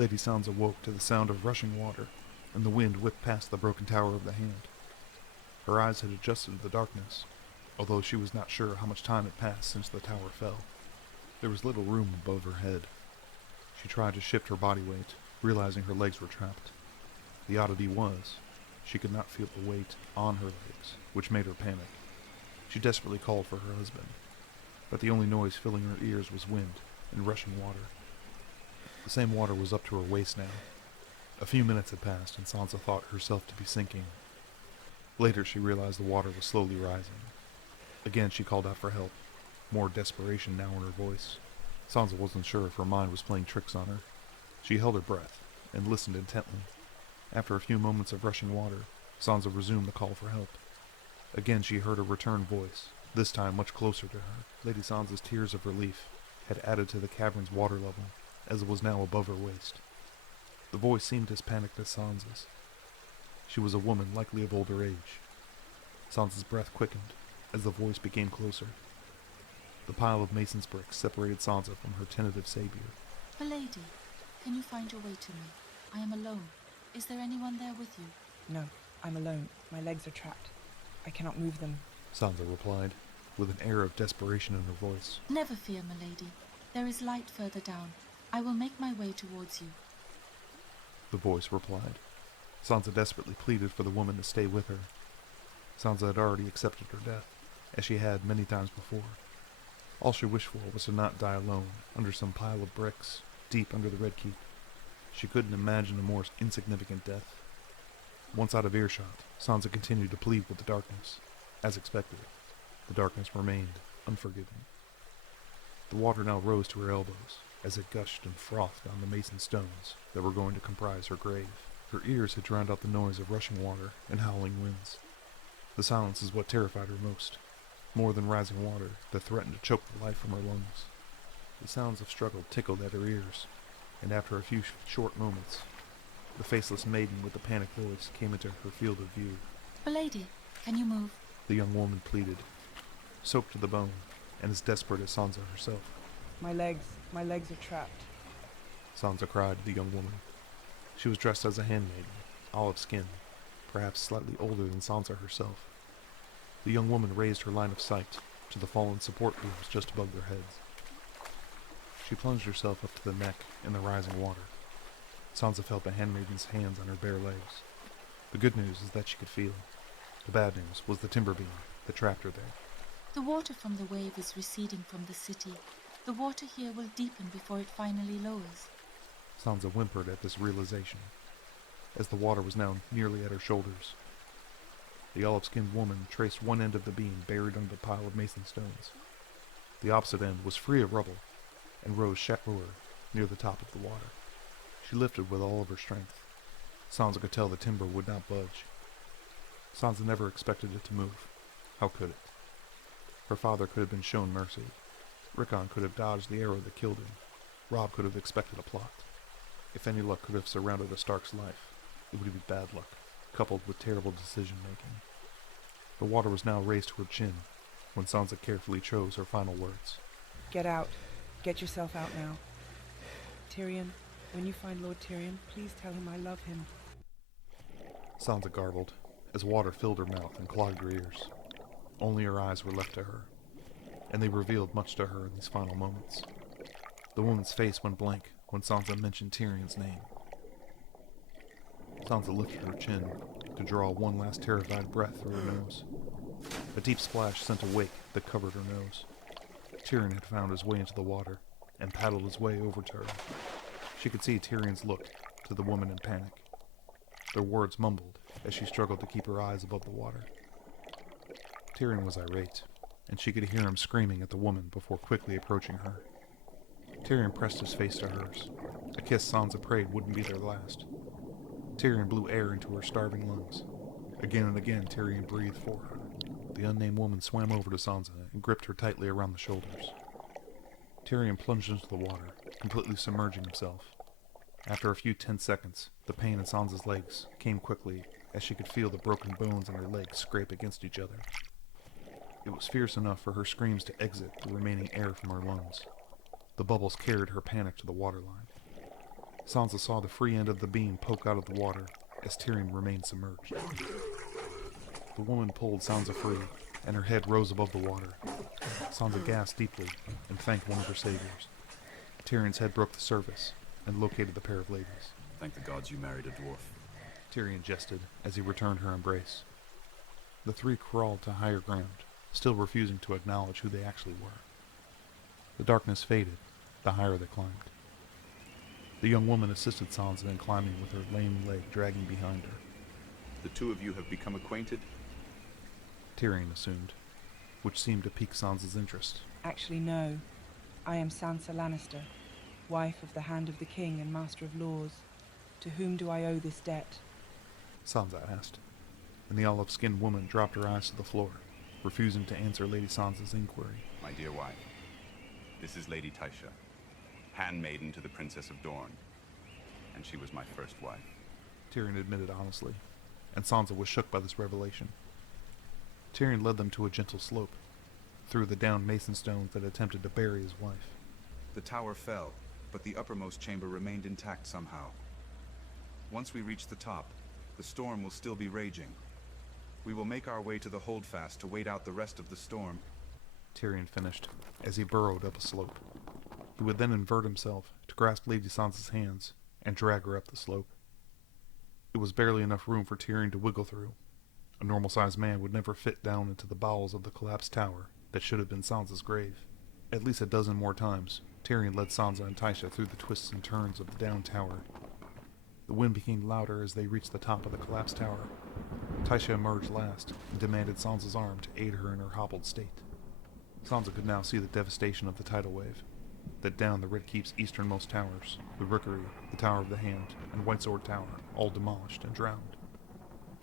Lady Sansa woke to the sound of rushing water, and the wind whipped past the broken tower of the hand. Her eyes had adjusted to the darkness, although she was not sure how much time had passed since the tower fell. There was little room above her head. She tried to shift her body weight, realizing her legs were trapped. The oddity was, she could not feel the weight on her legs, which made her panic. She desperately called for her husband, but the only noise filling her ears was wind and rushing water. The same water was up to her waist now. A few minutes had passed, and Sansa thought herself to be sinking. Later she realized the water was slowly rising. Again she called out for help, more desperation now in her voice. Sansa wasn't sure if her mind was playing tricks on her. She held her breath and listened intently. After a few moments of rushing water, Sansa resumed the call for help. Again she heard a return voice, this time much closer to her. Lady Sansa's tears of relief had added to the cavern's water level, as it was now above her waist. The voice seemed as panicked as Sansa's. She was a woman likely of older age. Sansa's breath quickened as the voice became closer. The pile of mason's bricks separated Sansa from her tentative savior. "Milady, can you find your way to me? I am alone. Is there anyone there with you?" "No, I'm alone. My legs are trapped. I cannot move them," Sansa replied, with an air of desperation in her voice. "Never fear, milady. There is light further down. I will make my way towards you." The voice replied. Sansa desperately pleaded for the woman to stay with her. Sansa had already accepted her death, as she had many times before. All she wished for was to not die alone under some pile of bricks, deep under the Red Keep. She couldn't imagine a more insignificant death. Once out of earshot, Sansa continued to plead with the darkness. As expected, the darkness remained unforgiving. The water now rose to her elbows, as it gushed and frothed down the mason stones that were going to comprise her grave. Her ears had drowned out the noise of rushing water and howling winds. The silence is what terrified her most. More than rising water that threatened to choke the life from her lungs. The sounds of struggle tickled at her ears, and after a few short moments, the faceless maiden with the panicked voice came into her field of view. "Milady, can you move?" The young woman pleaded, soaked to the bone, and as desperate as Sansa herself. My legs are trapped." Sansa cried to the young woman. She was dressed as a handmaiden, olive skinned, perhaps slightly older than Sansa herself. The young woman raised her line of sight to the fallen support beams just above their heads. She plunged herself up to the neck in the rising water. Sansa felt the handmaiden's hands on her bare legs. The good news is that she could feel. The bad news was the timber beam that trapped her there. "The water from the wave is receding from the city. The water here will deepen before it finally lowers." Sansa whimpered at this realization, as the water was now nearly at her shoulders. The olive-skinned woman traced one end of the beam buried under the pile of mason stones. The opposite end was free of rubble, and rose shallower near the top of the water. She lifted with all of her strength. Sansa could tell the timber would not budge. Sansa never expected it to move. How could it? Her father could have been shown mercy. Rickon could have dodged the arrow that killed him. Robb could have expected a plot. If any luck could have surrounded a Stark's life, it would be bad luck, coupled with terrible decision-making. The water was now raised to her chin, when Sansa carefully chose her final words. "Get out. Get yourself out now. Tyrion, when you find Lord Tyrion, please tell him I love him." Sansa gargled, as water filled her mouth and clogged her ears. Only her eyes were left to her, and they revealed much to her in these final moments. The woman's face went blank when Sansa mentioned Tyrion's name. Sansa lifted her chin to draw one last terrified breath through her nose. A deep splash sent a wake that covered her nose. Tyrion had found his way into the water and paddled his way over to her. She could see Tyrion's look to the woman in panic. Their words mumbled as she struggled to keep her eyes above the water. Tyrion was irate, and she could hear him screaming at the woman before quickly approaching her. Tyrion pressed his face to hers, a kiss Sansa prayed wouldn't be their last. Tyrion blew air into her starving lungs. Again and again Tyrion breathed for her. The unnamed woman swam over to Sansa and gripped her tightly around the shoulders. Tyrion plunged into the water, completely submerging himself. After a few tense seconds, the pain in Sansa's legs came quickly as she could feel the broken bones in her legs scrape against each other. It was fierce enough for her screams to exit the remaining air from her lungs. The bubbles carried her panic to the waterline. Sansa saw the free end of the beam poke out of the water as Tyrion remained submerged. The woman pulled Sansa free, and her head rose above the water. Sansa gasped deeply and thanked one of her saviors. Tyrion's head broke the surface and located the pair of ladies. Thank the gods you married a dwarf. Tyrion jested as he returned her embrace. The three crawled to higher ground, still refusing to acknowledge who they actually were. The darkness faded the higher they climbed. The young woman assisted Sansa in climbing with her lame leg dragging behind her. The two of you have become acquainted? Tyrion assumed, which seemed to pique Sansa's interest. Actually, no. I am Sansa Lannister, wife of the Hand of the King and Master of Laws. To whom do I owe this debt? Sansa asked, and the olive-skinned woman dropped her eyes to the floor, refusing to answer Lady Sansa's inquiry. My dear wife, this is Lady Tysha, handmaiden to the Princess of Dorne, and she was my first wife. Tyrion admitted honestly, and Sansa was shook by this revelation. Tyrion led them to a gentle slope, through the downed mason stones that attempted to bury his wife. The tower fell, but the uppermost chamber remained intact somehow. Once we reach the top, the storm will still be raging. We will make our way to the holdfast to wait out the rest of the storm. Tyrion finished, as he burrowed up a slope. He would then invert himself to grasp Lady Sansa's hands and drag her up the slope. It was barely enough room for Tyrion to wiggle through. A normal-sized man would never fit down into the bowels of the collapsed tower that should have been Sansa's grave. At least a dozen more times, Tyrion led Sansa and Tysha through the twists and turns of the down tower. The wind became louder as they reached the top of the collapsed tower. Tysha emerged last and demanded Sansa's arm to aid her in her hobbled state. Sansa could now see the devastation of the tidal wave, that down the Red Keep's easternmost towers, the Rookery, the Tower of the Hand, and White Sword Tower, all demolished and drowned.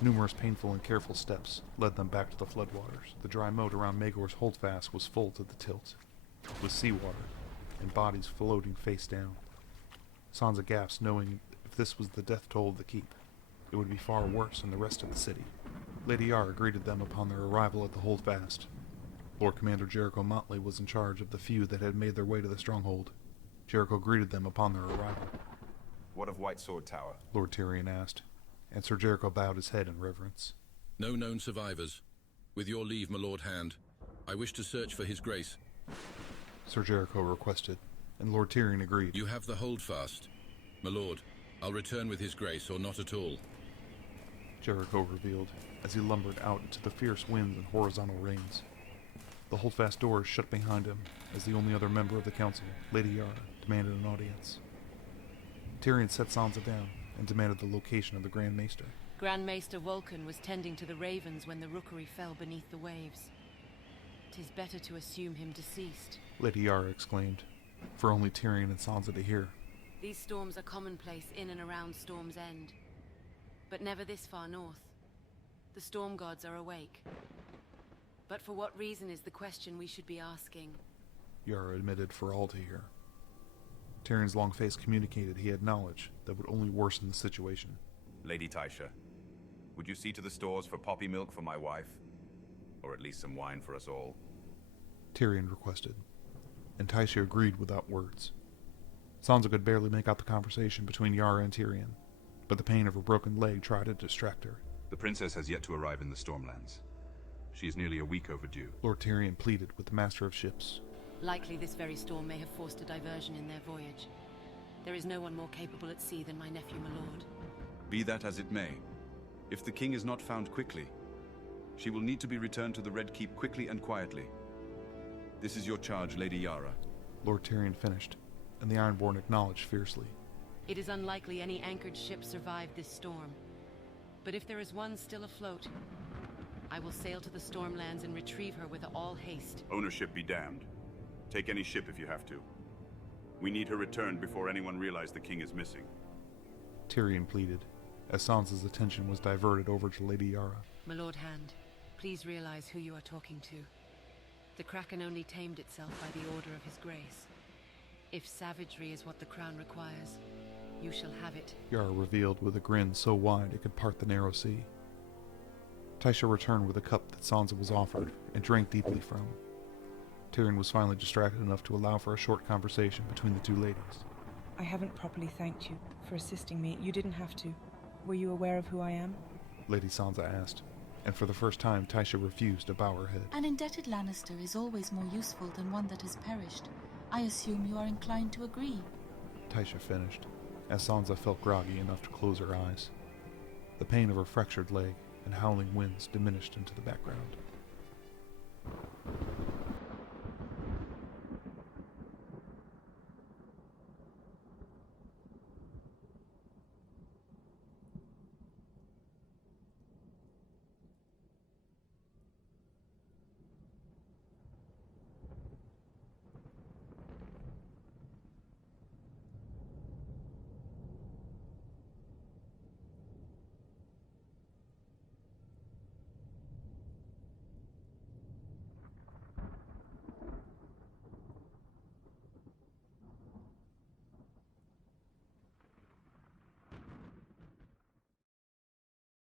Numerous painful and careful steps led them back to the floodwaters. The dry moat around Maegor's holdfast was full to the tilt, with seawater and bodies floating face down. Sansa gasped, knowing if this was the death toll of the keep, it would be far worse in the rest of the city. Lady Yara greeted them upon their arrival at the holdfast. Lord Commander Jericho Motley was in charge of the few that had made their way to the stronghold. Jericho greeted them upon their arrival. What of White Sword Tower? Lord Tyrion asked, and Sir Jericho bowed his head in reverence. No known survivors. With your leave, my Lord Hand, I wish to search for his grace. Sir Jericho requested, and Lord Tyrion agreed. You have the holdfast. My lord, I'll return with his grace, or not at all. Jericho revealed, as he lumbered out into the fierce winds and horizontal rains. The holdfast doors shut behind him, as the only other member of the council, Lady Yara, demanded an audience. Tyrion set Sansa down, and demanded the location of the Grand Maester. Grand Maester Vulcan was tending to the ravens when the rookery fell beneath the waves. 'Tis better to assume him deceased. Lady Yara exclaimed, for only Tyrion and Sansa to hear. These storms are commonplace in and around Storm's End, but never this far north. The storm gods are awake. But for what reason is the question we should be asking? Yara admitted for all to hear. Tyrion's long face communicated he had knowledge that would only worsen the situation. Lady Tysha, would you see to the stores for poppy milk for my wife? Or at least some wine for us all? Tyrion requested, and Tysha agreed without words. Sansa could barely make out the conversation between Yara and Tyrion, but the pain of her broken leg tried to distract her. The princess has yet to arrive in the Stormlands. She is nearly a week overdue. Lord Tyrion pleaded with the Master of Ships. Likely this very storm may have forced a diversion in their voyage. There is no one more capable at sea than my nephew, my lord. Be that as it may, if the king is not found quickly, she will need to be returned to the Red Keep quickly and quietly. This is your charge, Lady Yara. Lord Tyrion finished, and the Ironborn acknowledged fiercely. It is unlikely any anchored ship survived this storm. But if there is one still afloat, I will sail to the Stormlands and retrieve her with all haste. Ownership be damned. Take any ship if you have to. We need her returned before anyone realizes the king is missing. Tyrion pleaded, as Sansa's attention was diverted over to Lady Yara. My Lord Hand, please realize who you are talking to. The Kraken only tamed itself by the order of his grace. If savagery is what the crown requires, you shall have it. Yara revealed with a grin so wide it could part the narrow sea. Tysha returned with a cup that Sansa was offered, and drank deeply from. Tyrion was finally distracted enough to allow for a short conversation between the two ladies. I haven't properly thanked you for assisting me. You didn't have to. Were you aware of who I am? Lady Sansa asked, and for the first time Tysha refused to bow her head. An indebted Lannister is always more useful than one that has perished. I assume you are inclined to agree. Tysha finished, as Sansa felt groggy enough to close her eyes. The pain of her fractured leg and howling winds diminished into the background.